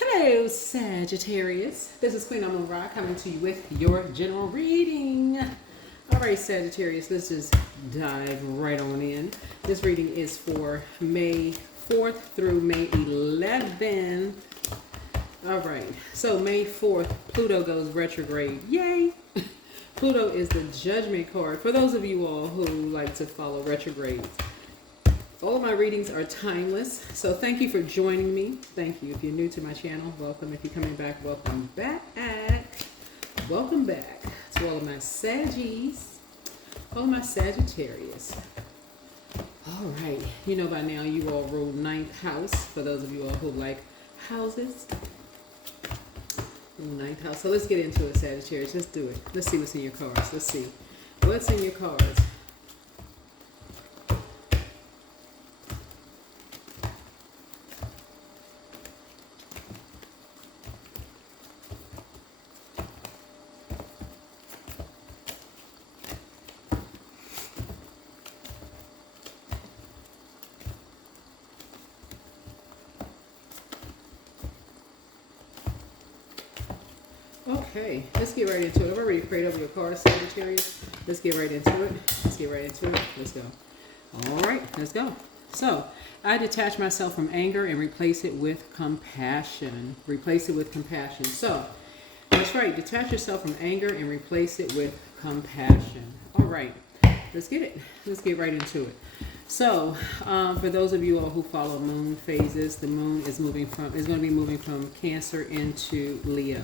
Hello, Sagittarius. This is Queen Amun Ra coming to you with your general reading. All right, Sagittarius, let's just dive right on in. This reading is for May 4th through May 11th. All right, so May 4th, Pluto goes retrograde. Yay! Pluto is the judgment card for those of you all who like to follow retrogrades. All of my readings are timeless, so thank you for joining me. Thank you. If you're new to my channel, welcome. If you're coming back, welcome back. Welcome back to all of my Saggies, all of my Sagittarius. All right, you know by now you all rule ninth house, for those of you all who like houses. Ninth house. So let's get into it, Sagittarius. Let's do it. Let's see what's in your cards. Let's see what's in your cards. Okay, let's get right into it. I've already prayed over your cards, Sagittarius. Let's get right into it. Let's get right into it. Let's go. All right, let's go. So, I detach myself from anger and replace it with compassion. Replace it with compassion. So, that's right. Detach yourself from anger and replace it with compassion. All right, let's get it. Let's get right into it. So, for those of you all who follow moon phases, the moon is going to be moving from Cancer into Leo.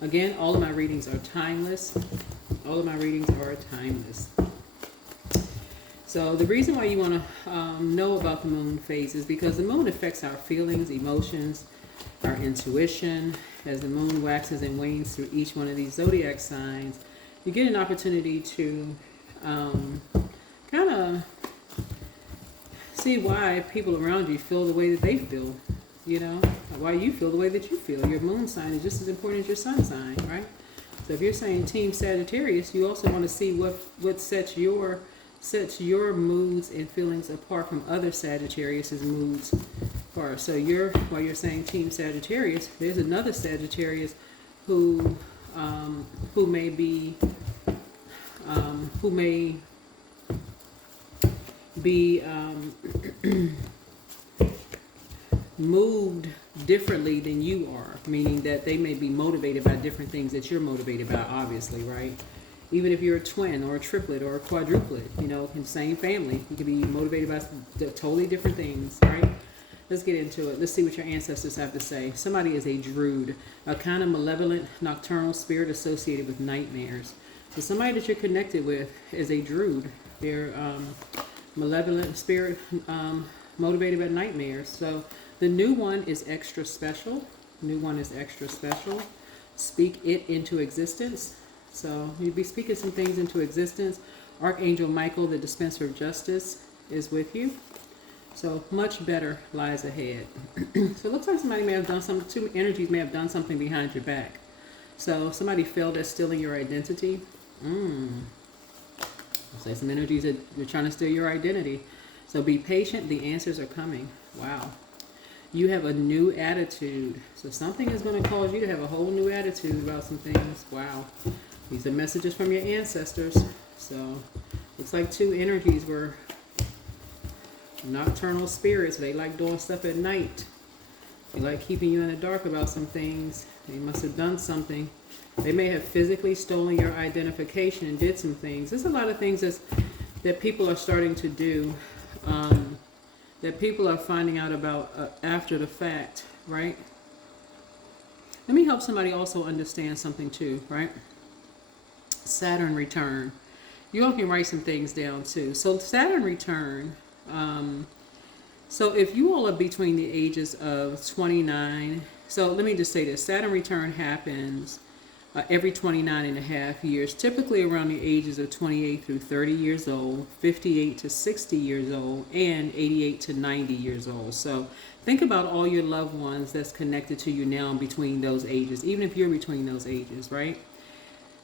Again, all of my readings are timeless. All of my readings are timeless. So the reason why you want to know about the moon phase is because the moon affects our feelings, emotions, our intuition. As the moon waxes and wanes through each one of these zodiac signs, you get an opportunity to kind of see why people around you feel the way that they feel. You know, why you feel the way that you feel. Your moon sign is just as important as your sun sign, right? So if you're saying Team Sagittarius, you also want to see what sets your moods and feelings apart from other Sagittarius's moods apart. So while you're saying Team Sagittarius, there's another Sagittarius who may be moved differently than you are, meaning that they may be motivated by different things that you're motivated by, obviously, right? Even if you're a twin or a triplet or a quadruplet, you know, in the same family, you can be motivated by totally different things, right? Let's get into it. Let's see what your ancestors have to say. Somebody is a druid, a kind of malevolent nocturnal spirit associated with nightmares. So somebody that you're connected with is a druid. They're malevolent spirit motivated by nightmares. So the new one is extra special. New one is extra special. Speak it into existence. So you'll be speaking some things into existence. Archangel Michael, the dispenser of justice, is with you. So much better lies ahead. So it looks like somebody may have done something, two energies may have done something behind your back. So somebody failed at stealing your identity. I'll say some energies that you're trying to steal your identity. So be patient. The answers are coming. Wow. You have a new attitude. So something is going to cause you to have a whole new attitude about some things. Wow. These are messages from your ancestors. So looks like two energies were nocturnal spirits. They like doing stuff at night. They like keeping you in the dark about some things. They must have done something. They may have physically stolen your identification and did some things. There's a lot of things that people are starting to do. That people are finding out about after the fact, right? Let me help somebody also understand something too, right? Saturn return. You all can write some things down too. So Saturn return. So if you all are between the ages of 29, so let me just say this. Saturn return happens every 29 and a half years, typically around the ages of 28 through 30 years old, 58 to 60 years old, and 88 to 90 years old. So think about all your loved ones that's connected to you now between those ages, even if you're between those ages, right?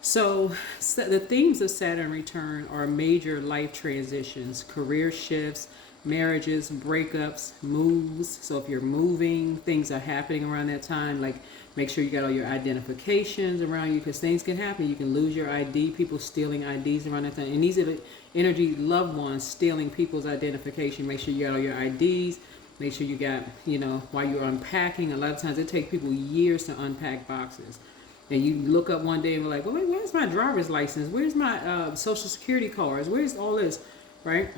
So the themes of Saturn return are major life transitions, career shifts, marriages, breakups, moves. So if you're moving, things are happening around that time. Like, make sure you got all your identifications around you, because things can happen. You can lose your ID, people stealing IDs around that time. And these are the energy loved ones stealing people's identification. Make sure you got all your IDs. Make sure you got, while you're unpacking, a lot of times it takes people years to unpack boxes. And you look up one day and be like, well, wait, where's my driver's license? Where's my social security cards? Where's all this, right?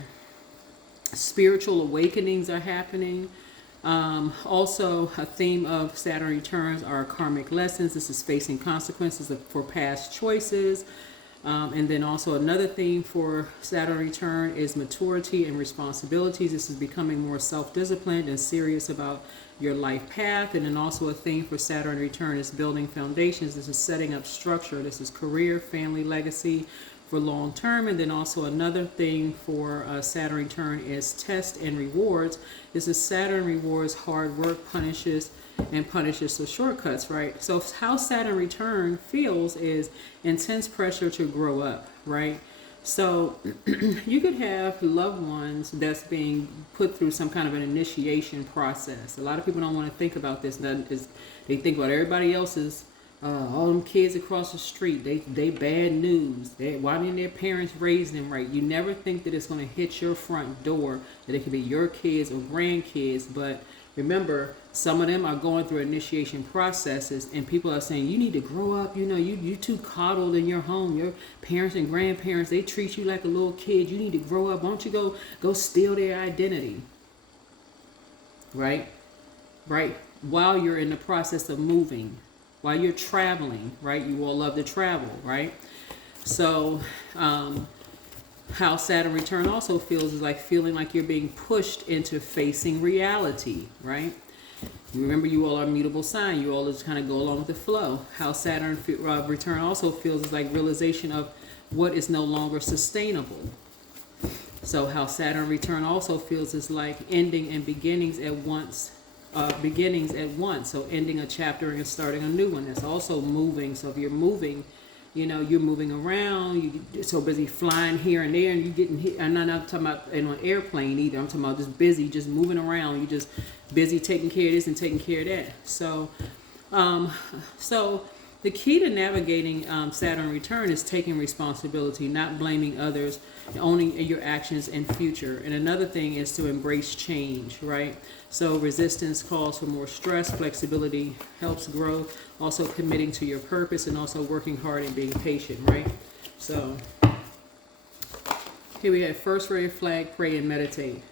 Spiritual awakenings are happening. Also, a theme of Saturn returns are karmic lessons. This is facing consequences for past choices. And then also another theme for Saturn return is maturity and responsibilities. This is becoming more self-disciplined and serious about your life path. And then also a theme for Saturn return is building foundations. This is setting up structure. This is career, family, legacy for long term. And then also another thing for Saturn return is test and rewards. This is Saturn rewards hard work, punishes the shortcuts, right? So how Saturn return feels is intense pressure to grow up, right? So you could have loved ones that's being put through some kind of an initiation process. A lot of people don't want to think about this. They think about everybody else's, all them kids across the street, they bad news. Why didn't their parents raise them right? You never think that it's going to hit your front door, that it could be your kids or grandkids. But remember, some of them are going through initiation processes, and people are saying, you need to grow up. You too coddled in your home. Your parents and grandparents, they treat you like a little kid. You need to grow up. Why don't you go steal their identity? Right? While you're in the process of moving, while you're traveling, right? You all love to travel, right? So, how Saturn return also feels is like feeling like you're being pushed into facing reality, right? Remember, you all are a mutable sign. You all just kind of go along with the flow. How Saturn return also feels is like realization of what is no longer sustainable. So how Saturn return also feels is like ending and beginnings at once. So ending a chapter and starting a new one. That's also moving. So if you're moving, you're moving around. You're so busy flying here and there, and you're getting hit. I'm not talking about in an airplane either. I'm talking about just busy, just moving around. You're just busy taking care of this and taking care of that. So, the key to navigating Saturn return is taking responsibility, not blaming others, owning your actions and future. And another thing is to embrace change, right? So resistance calls for more stress, flexibility helps grow, also committing to your purpose, and also working hard and being patient, right? So here we have first red flag, pray and meditate.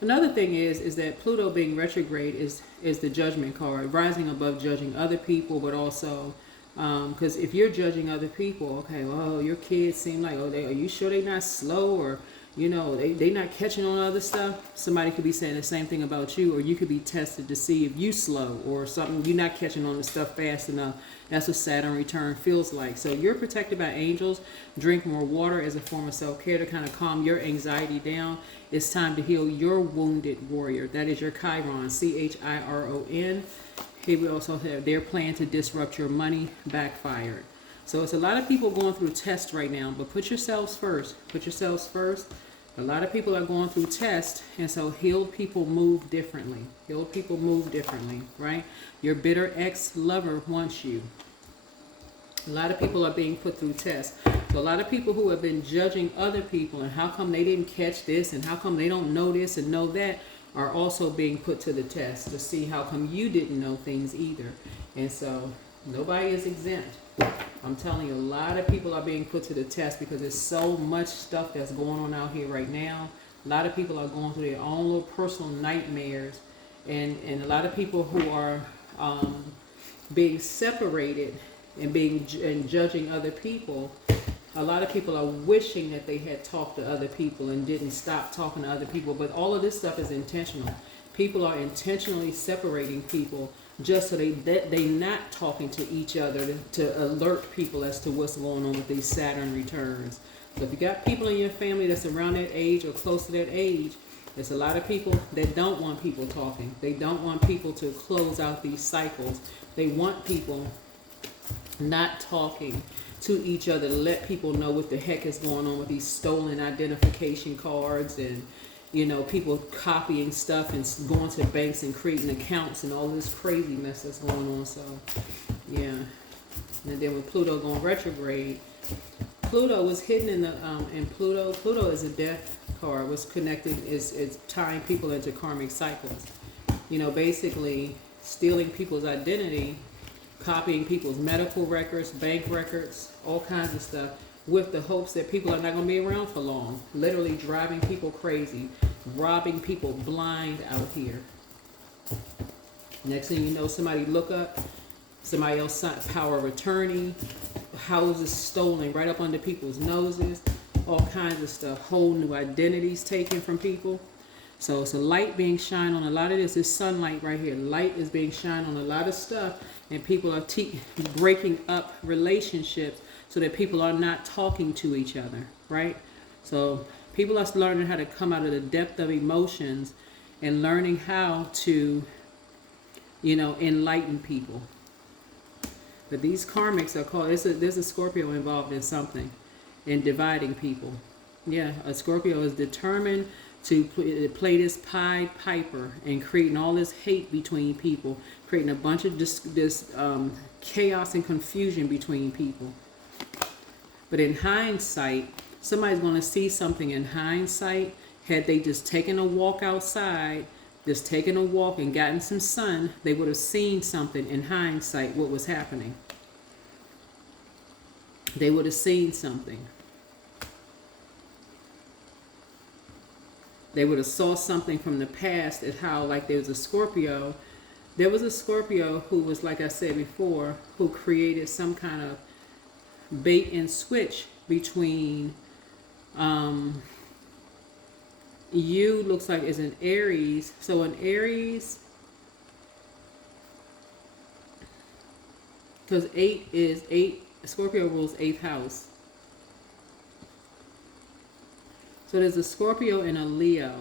Another thing is that Pluto being retrograde is the judgment card, rising above judging other people, but also because if you're judging other people, okay, well, your kids seem like, are you sure they're not slow, or they not catching on other stuff? Somebody could be saying the same thing about you, or you could be tested to see if you slow or something, you're not catching on the stuff fast enough. That's what Saturn return feels like. So you're protected by angels. Drink more water as a form of self-care to kind of calm your anxiety down. It's time to heal your wounded warrior. That is your Chiron, Chiron. Here we also have their plan to disrupt your money backfired. So it's a lot of people going through tests right now, but put yourselves first. Put yourselves first. A lot of people are going through tests, and so healed people move differently. Healed people move differently, right? Your bitter ex-lover wants you. A lot of people are being put through tests. So a lot of people who have been judging other people and how come they didn't catch this and how come they don't know this and know that are also being put to the test to see how come you didn't know things either. And so nobody is exempt. I'm telling you, a lot of people are being put to the test because there's so much stuff that's going on out here right now. A lot of people are going through their own little personal nightmares, and a lot of people who are being separated and judging other people. A lot of people are wishing that they had talked to other people and didn't stop talking to other people. But all of this stuff is intentional. People are intentionally separating people just so they're not talking to each other to alert people as to what's going on with these Saturn returns. So if you got people in your family that's around that age or close to that age, there's a lot of people that don't want people talking. They don't want people to close out these cycles. They want people not talking to each other to let people know what the heck is going on with these stolen identification cards and You know, people copying stuff and going to banks and creating accounts and all this crazy mess that's going on. So, yeah. And then with Pluto going retrograde, Pluto was hidden in Pluto. Pluto is a death card. Was connected is tying people into karmic cycles. You know, basically stealing people's identity, copying people's medical records, bank records, all kinds of stuff, with the hopes that people are not going to be around for long. Literally driving people crazy, robbing people blind out here. Next thing you know, somebody look up, somebody else signed power of attorney, houses stolen right up under people's noses, all kinds of stuff, whole new identities taken from people. So it's a light being shined on a lot of this. Is sunlight right here. Light is being shined on a lot of stuff, and people are breaking up relationships so that people are not talking to each other, right? So people are learning how to come out of the depth of emotions and learning how to, you know, enlighten people. But these karmics are called, there's a Scorpio involved in something, in dividing people. Yeah, a Scorpio is determined to play this Pied Piper and creating all this hate between people, creating a bunch of this chaos and confusion between people. But in hindsight, somebody's going to see something in hindsight. Had they just taken a walk outside, just taken a walk and gotten some sun, they would have seen something in hindsight, what was happening. They would have seen something. They would have saw something from the past at how, like, there was a Scorpio who was, like I said before, who created some kind of bait and switch between you, looks like is an Aries. So an Aries, because 8 Scorpio rules 8th house. So there's a Scorpio and a Leo.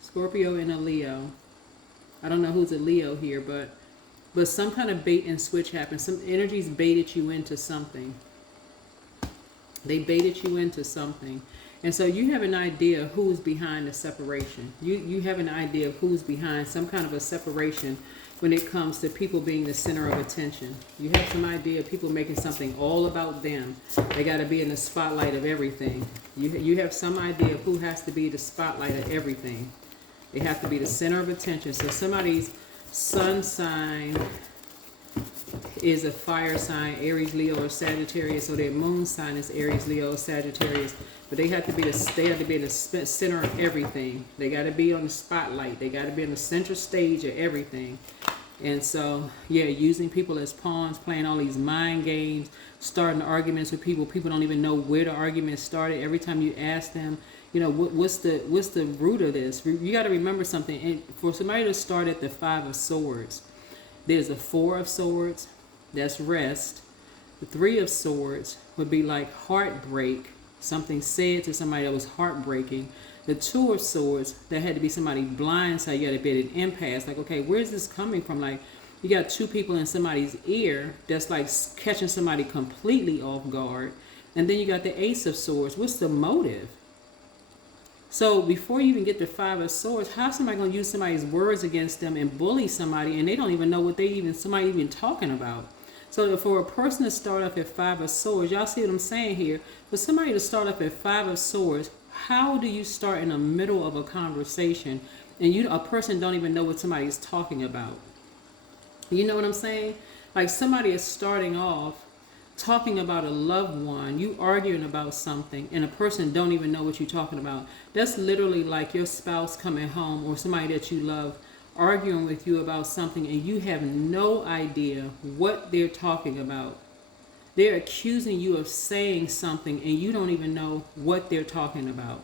Scorpio and a Leo. I don't know who's a Leo here, but some kind of bait and switch happened. Some energies baited you into something. They baited you into something. And so you have an idea who's behind the separation. You have an idea of who's behind some kind of a separation when it comes to people being the center of attention. You have some idea of people making something all about them. They got to be in the spotlight of everything. You have some idea of who has to be the spotlight of everything. They have to be the center of attention. So somebody's sun sign is a fire sign, Aries, Leo, or Sagittarius. So their moon sign is Aries, Leo, or Sagittarius. But they have to be in the center of everything. They got to be on the spotlight. They got to be on the center stage of everything. And so, yeah, using people as pawns, playing all these mind games, starting arguments with people. People don't even know where the argument started. Every time you ask them, you know, what's the root of this? You got to remember something. And for somebody to start at the 5 of Swords, there's a 4 of Swords, that's rest. The 3 of Swords would be like heartbreak. Something said to somebody that was heartbreaking. The 2 of Swords, that had to be somebody blindsided. You had to be at an impasse. Like, okay, where's this coming from? Like, you got 2 people in somebody's ear that's like catching somebody completely off guard. And then you got the Ace of Swords. What's the motive? So before you even get the 5 of Swords, how's somebody going to use somebody's words against them and bully somebody and they don't even know what somebody even talking about? So for a person to start off at 5 of Swords, y'all see what I'm saying here? For somebody to start off at 5 of Swords, how do you start in the middle of a conversation and a person don't even know what somebody is talking about? You know what I'm saying? Like somebody is starting off talking about a loved one, you arguing about something, and a person don't even know what you're talking about. That's literally like your spouse coming home or somebody that you love arguing with you about something and you have no idea what they're talking about. They're accusing you of saying something and you don't even know what they're talking about.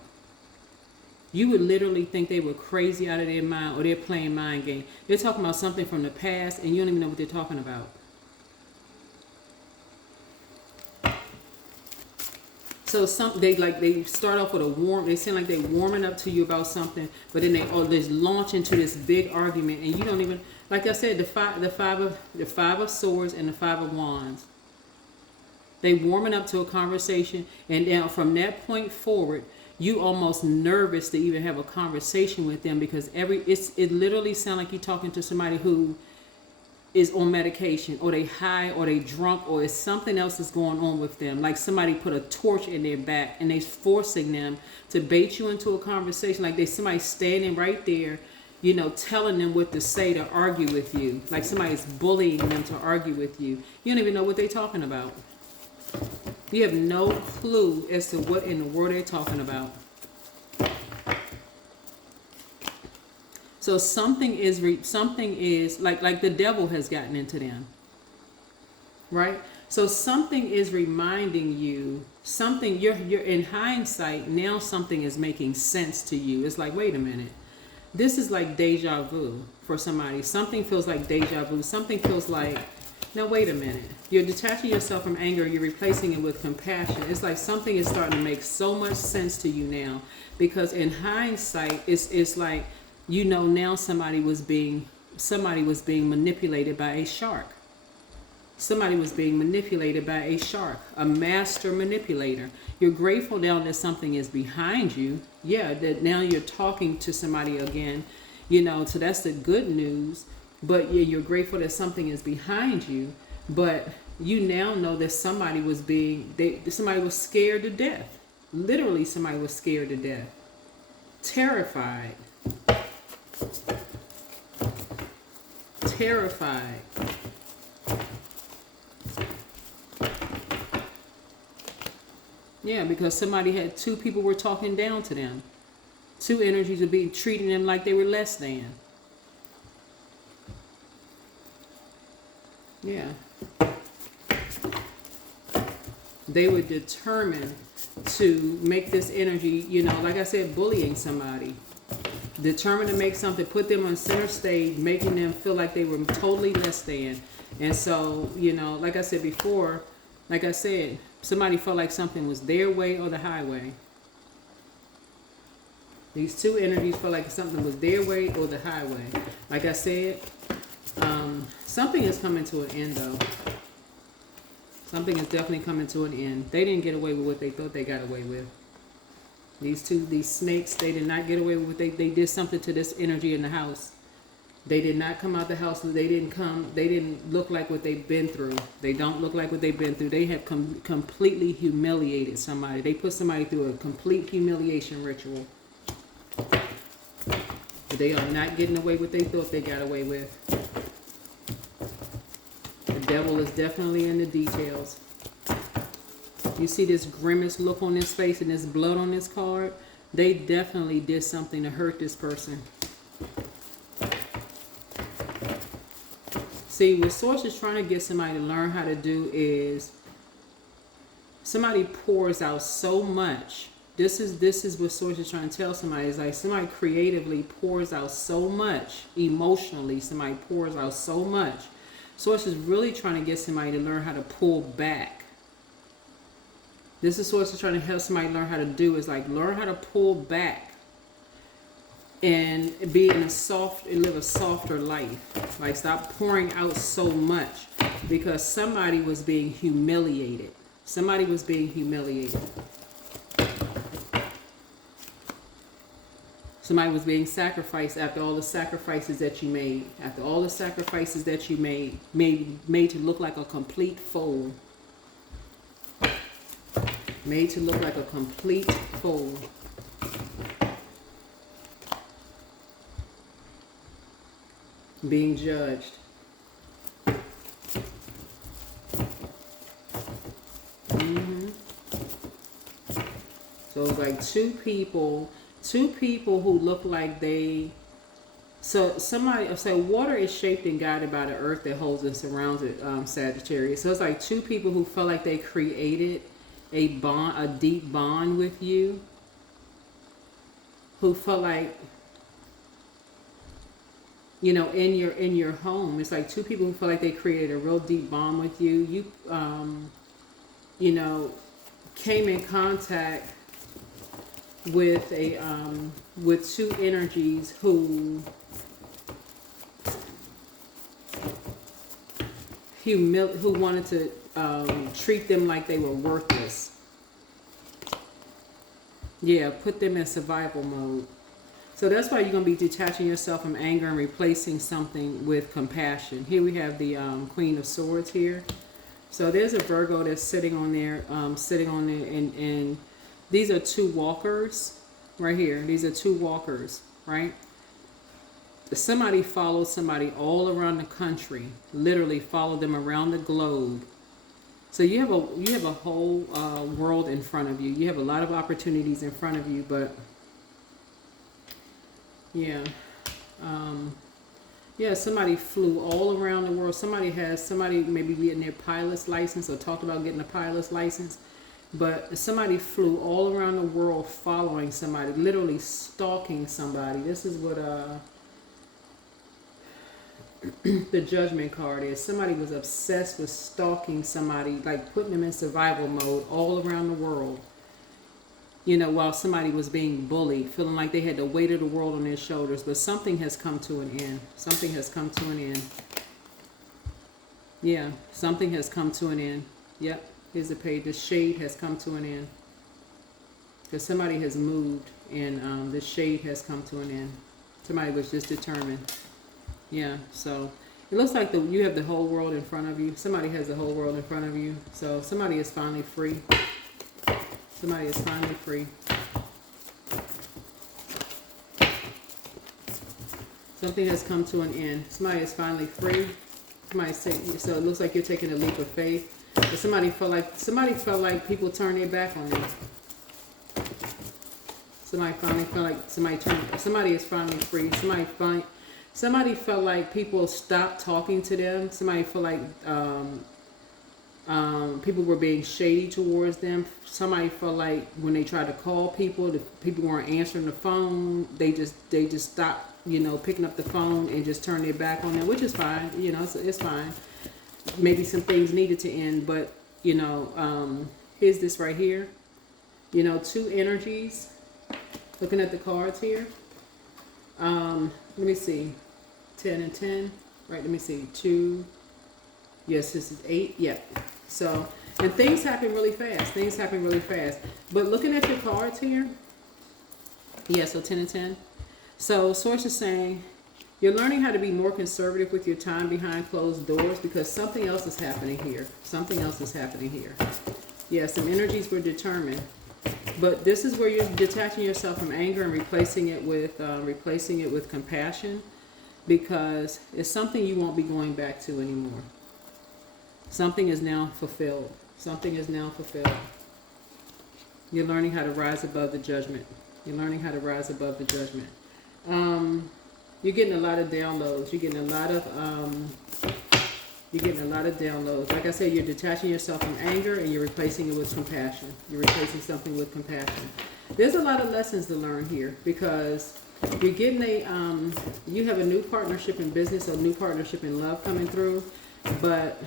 You would literally think they were crazy out of their mind or they're playing mind game. They're talking about something from the past and you don't even know what they're talking about. So they start off with they seem like they're warming up to you about something, but then they just launch into this big argument and you don't even, like I said, the five of Swords and the 5 of Wands. They warming up to a conversation and then from that point forward, you almost nervous to even have a conversation with them, because it literally sounds like you're talking to somebody who is on medication, or they high, or they drunk, or it's something else that's going on with them. Like somebody put a torch in their back and they forcing them to bait you into a conversation. Like there's somebody standing right there, you know, telling them what to say to argue with you. Like somebody's bullying them to argue with you. You don't even know what they're talking about. You have no clue as to what in the world they're talking about. So something is like the devil has gotten into them, right? So something is reminding you something. You're in hindsight now. Something is making sense to you. It's like, wait a minute, this is like deja vu for somebody. Something feels like deja vu. Something feels like, now wait a minute. You're detaching yourself from anger. You're replacing it with compassion. It's like something is starting to make so much sense to you now, because in hindsight, it's like, you know, now somebody was being manipulated by a shark. Somebody was being manipulated by a shark, a master manipulator. You're grateful now that something is behind you. Yeah, that now you're talking to somebody again, you know, so that's the good news. But yeah, you're grateful that something is behind you. But you now know that somebody was scared to death. Literally, somebody was scared to death. Terrified. Terrified. Yeah, because two people were talking down to them. Two energies would be treating them like they were less than. Yeah. They were determined to make this energy, you know, like I said, bullying somebody. Determined to make something, put them on center stage, making them feel like they were totally less than. And so, you know, like I said before, somebody felt like something was their way or the highway. These two energies felt like something was their way or the highway. Like I said, something is coming to an end, though. Something is definitely coming to an end. They didn't get away with what they thought they got away with. These snakes, they did not get away with what they did something to this energy in the house. They did not come out the house. They didn't look like what they've been through. They don't look like what they've been through. They have completely humiliated somebody. They put somebody through a complete humiliation ritual. But they are not getting away with what they thought they got away with. The devil is definitely in the details. You see this grimace look on his face and this blood on this card? They definitely did something to hurt this person. See, what Source is trying to get somebody to learn how to do is somebody pours out so much. This is what Source is trying to tell somebody. It's like somebody creatively pours out so much. Emotionally, somebody pours out so much. Source is really trying to get somebody to learn how to pull back. This is Source is trying to help somebody learn how to do, is like learn how to pull back and live a softer life. Like stop pouring out so much, because somebody was being humiliated. Somebody was being humiliated. Somebody was being sacrificed after all the sacrifices that you made. After all the sacrifices that you made to look like a complete fool. Made to look like a complete fool. Being judged. So it's like two people who look like they. So water is shaped and guided by the earth that holds and surrounds it, Sagittarius. So it's like two people who felt like they created a deep bond with you, who felt like, you know, in your home. It's like two people who felt like they created a real deep bond with you. You know, came in contact with two energies who wanted to treat them like they were worthless. Yeah, put them in survival mode. So that's why you're going to be detaching yourself from anger and replacing something with compassion. Here we have the Queen of Swords here. So there's a Virgo that's sitting on there, and these are two walkers right here. These are two walkers, right? Somebody followed somebody all around the country, literally followed them around the globe. So you have a whole world in front of you. You have a lot of opportunities in front of you, but yeah, yeah. Somebody flew all around the world. Somebody maybe getting their pilot's license or talked about getting a pilot's license, but somebody flew all around the world following somebody, literally stalking somebody. This is what the Judgment card is. Somebody was obsessed with stalking somebody, like putting them in survival mode all around the world. While somebody was being bullied, feeling like they had the weight of the world on their shoulders. But something has come to an end. Something has come to an end. Yeah, something has come to an end. Yep, here's the page. The shade has come to an end. Because somebody has moved, and the shade has come to an end. Somebody was just determined. Yeah, so it looks like you have the whole world in front of you. Somebody has the whole world in front of you. So somebody is finally free. Somebody is finally free. Something has come to an end. Somebody is finally free. So it looks like you're taking a leap of faith. But somebody felt like people turned their back on them. Somebody finally felt like somebody is finally free. Somebody felt like people stopped talking to them. Somebody felt like people were being shady towards them. Somebody felt like when they tried to call people, the people weren't answering the phone. They just stopped, picking up the phone and just turned their back on them, which is fine. It's fine. Maybe some things needed to end, but here's this right here. Two energies. Looking at the cards here. Let me see. 10 and 10. Right, let me see. 2. Yes, this is 8. Yep. Yeah. So, and things happen really fast. But looking at your cards here. Yeah, so 10 and 10. So, Source is saying, you're learning how to be more conservative with your time behind closed doors because something else is happening here. Yeah, some energies were determined. But this is where you're detaching yourself from anger and replacing it with compassion, because it's something you won't be going back to anymore. Something is now fulfilled. You're learning how to rise above the judgment. You're getting a lot of downloads. You're getting a lot of downloads. Like I said, you're detaching yourself from anger and you're replacing it with compassion. You're replacing something with compassion. There's a lot of lessons to learn here because you're getting you have a new partnership in business, a new partnership in love coming through. But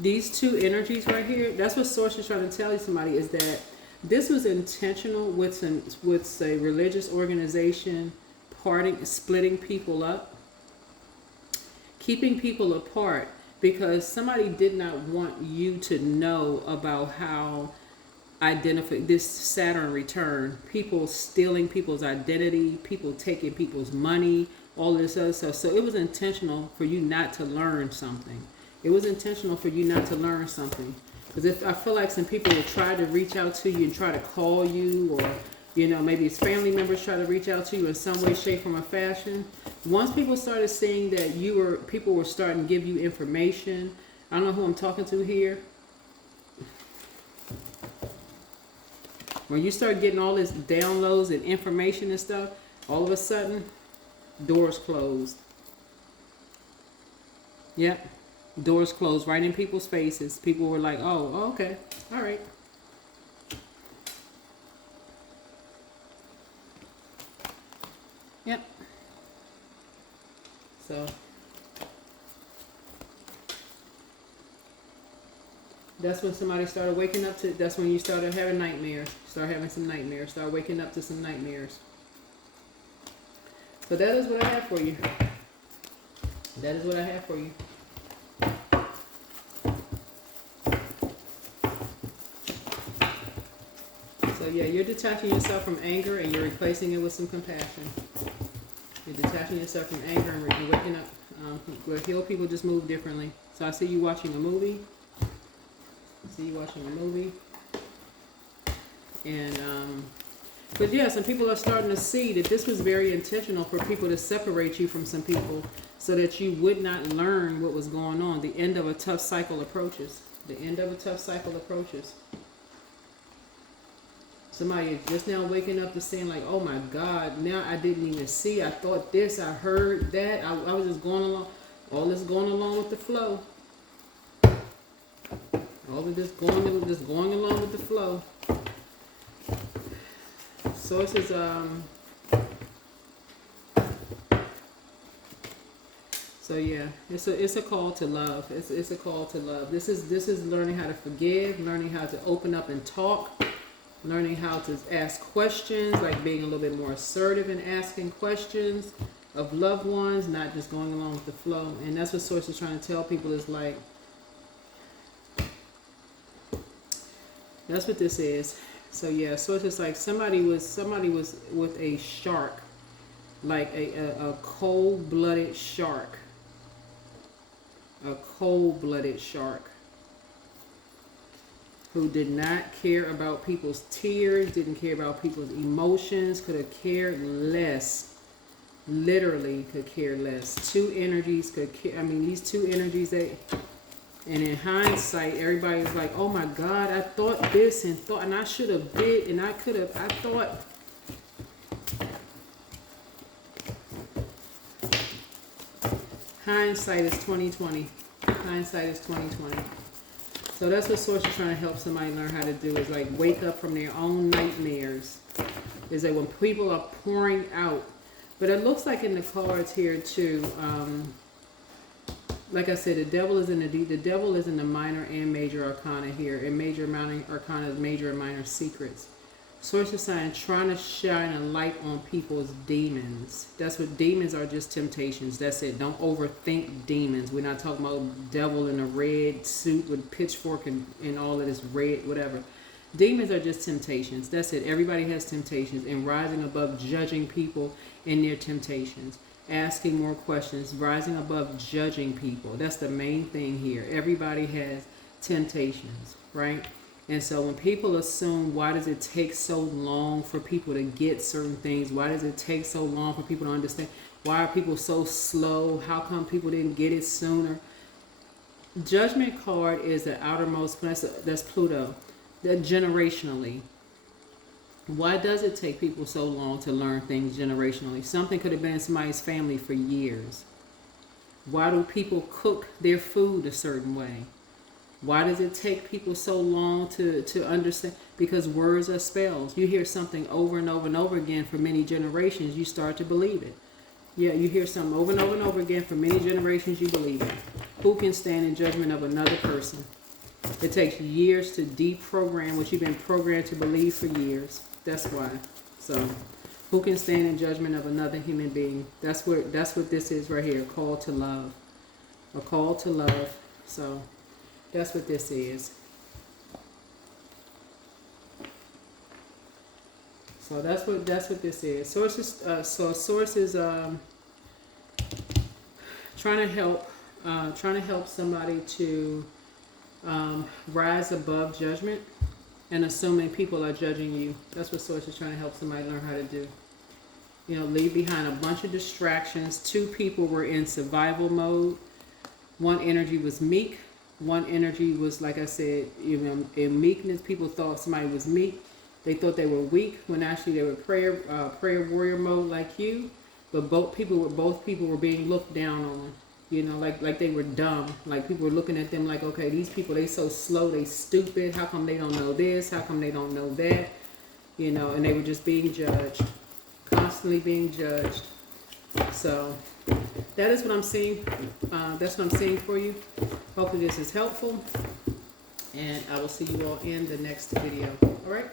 these two energies right here, that's what Source is trying to tell you, somebody, is that this was intentional with a religious organization, splitting people up, keeping people apart, because somebody did not want you to know about how this Saturn return, people stealing people's identity, people taking people's money, all this other stuff. So it was intentional for you not to learn something. Because I feel like some people will try to reach out to you and try to call you, or maybe it's family members try to reach out to you in some way, shape, form, or fashion. Once people started seeing that people were starting to give you information. I don't know who I'm talking to here. When you start getting all this downloads and information and stuff, all of a sudden, doors closed. Yep. Doors closed right in people's faces. People were like, oh, okay, all right. Yep. So that's when somebody started waking up to, that's when you started having nightmares. Start having some nightmares. Start waking up to some nightmares. So that is what I have for you. yeah, you're detaching yourself from anger and you're replacing it with some compassion. You're detaching yourself from anger and you're waking up. Where healed people just move differently. So I see you watching a movie. And but yeah, some people are starting to see that this was very intentional for people to separate you from some people so that you would not learn what was going on. The end of a tough cycle approaches. The end of a tough cycle approaches. Somebody just now waking up to saying like, oh my God, now I didn't even see. I thought this, I heard that. I was just going along. All this going along with the flow. All of this going along with the flow. Sources, so yeah, it's a call to love. It's a call to love. This is learning how to forgive, learning how to open up and talk, learning how to ask questions, like being a little bit more assertive in asking questions of loved ones, not just going along with the flow. And that's what Source is trying to tell people is like, that's what this is. So yeah, Source is like somebody was with a shark, like a cold-blooded shark. A cold-blooded shark who did not care about people's tears, didn't care about people's emotions, could have cared less. Literally could care less. Two energies could care. I mean, these two energies, and in hindsight, everybody's like, oh my God, I thought this and I should have did, and I could have, I thought. Hindsight is 2020. Hindsight is 2020. So that's what Source is trying to help somebody learn how to do, is like wake up from their own nightmares. Is that when people are pouring out. But it looks like in the cards here too, like I said, the devil is in the minor and major arcana here. In major and minor arcana, major and minor secrets. Source is saying trying to shine a light on people's demons. That's what demons are, just temptations. That's it. Don't overthink demons. We're not talking about devil in a red suit with pitchfork and all of this red, whatever. Demons are just temptations. That's it. Everybody has temptations. And rising above judging people in their temptations. Asking more questions. Rising above judging people. That's the main thing here. Everybody has temptations, right? And so when people assume, why does it take so long for people to get certain things? Why does it take so long for people to understand? Why are people so slow? How come people didn't get it sooner? Judgment card is the outermost, that's Pluto. That generationally. Why does it take people so long to learn things generationally? Something could have been in somebody's family for years. Why do people cook their food a certain way? Why does it take people so long to understand? Because words are spells. You hear something over and over and over again for many generations, you start to believe it. Yeah, you hear something over and over and over again for many generations, you believe it. Who can stand in judgment of another person? It takes years to deprogram what you've been programmed to believe for years. That's why. So, who can stand in judgment of another human being? That's what this is right here. A call to love. A call to love. So, that's what this is. So that's what this is. Source is trying to help somebody to rise above judgment and assuming people are judging you. That's what Source is trying to help somebody learn how to do. You know, leave behind a bunch of distractions. Two people were in survival mode. One energy was meek. One energy was, like I said, you know, in meekness. People thought somebody was meek. They thought they were weak when actually they were prayer warrior mode like you. But both people were being looked down on. You know, like they were dumb. Like people were looking at them like, okay, these people, they so slow, they stupid. How come they don't know this? How come they don't know that? You know, and they were just being judged, constantly being judged. So that is what I'm seeing. That's what I'm seeing for you. Hopefully this is helpful. And I will see you all in the next video. All right.